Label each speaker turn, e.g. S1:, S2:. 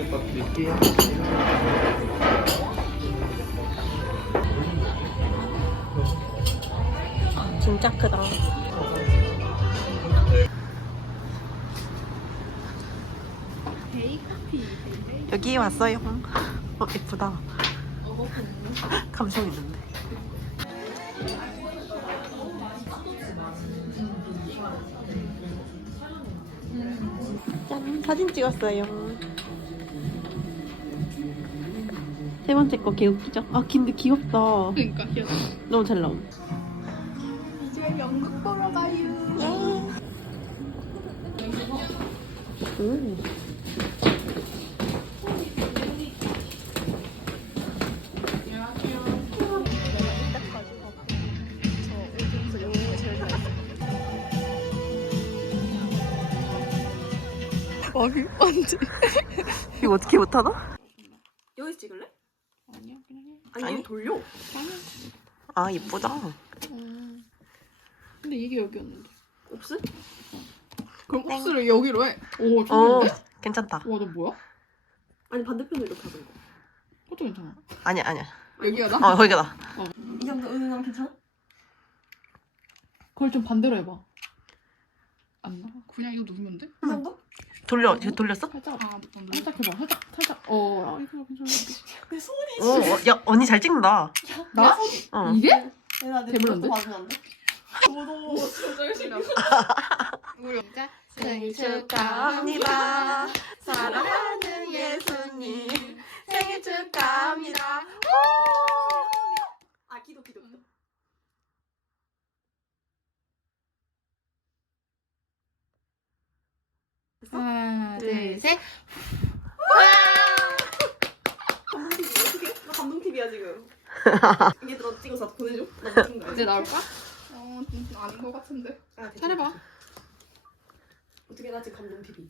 S1: 공깃밥 드릴게요.
S2: 진짜 크다. 여기 왔어요. 어 예쁘다. 감성 있는데. 짠 사진 찍었어요. 세 번째 거 개웃기죠? 아 근데 귀엽다.
S3: 그러니까 귀여워.
S2: 너무 잘 나옴.
S3: 이제 연극 보러 가요.
S2: 음.
S3: 언제?
S2: 이거 어떻게 못하나?
S4: 여기서 찍을래?
S3: 아니야 그냥 해.
S4: 아니. 돌려.
S3: 아니야.
S2: 아 예쁘다.
S3: 음. 근데 이게 여기였는데.
S4: 없어?
S3: 그럼 옵스를 여기로 해. 오
S2: 어
S3: 좋은데?
S2: 괜찮다.
S3: 와너 뭐야?
S4: 아니 반대편으로 이렇게 하던 거.
S3: 그것도 괜찮아.
S2: 아니야 아니야.
S3: 여기가 나?
S2: 어 거기다.
S4: 이 정도 은은함 괜찮아?
S3: 그걸 좀 반대로 해봐. 안 나? 그냥 이거 누르면 돼?
S4: 이 정도?
S2: 돌려 돌렸어?
S3: 살짝 아, 살짝 해봐. 살짝 살짝. 어, 아, 이거 괜찮아.
S4: 내 손이
S2: 오, 어, 야 언니 잘 찍는다.
S3: 나?
S2: 어.
S3: 이게?
S4: 내 봐주면 안 돼? 너무 진짜 열심히 하고
S2: 생일 축하합니다. 사랑하는 예수님 생일 축하합니다.
S4: 아 기도 기도 기도
S3: 하나,
S2: 둘,
S3: 셋.
S4: 감동 TV 어떻게? TV야 지금 얘들아 찍어서 보내줘 나 찍은 거
S3: 이제? 나올까? 어, 아닌 것 같은데.
S4: 아, 됐다.
S3: 잘해봐.
S4: 어떻게 나 지금 감동 TV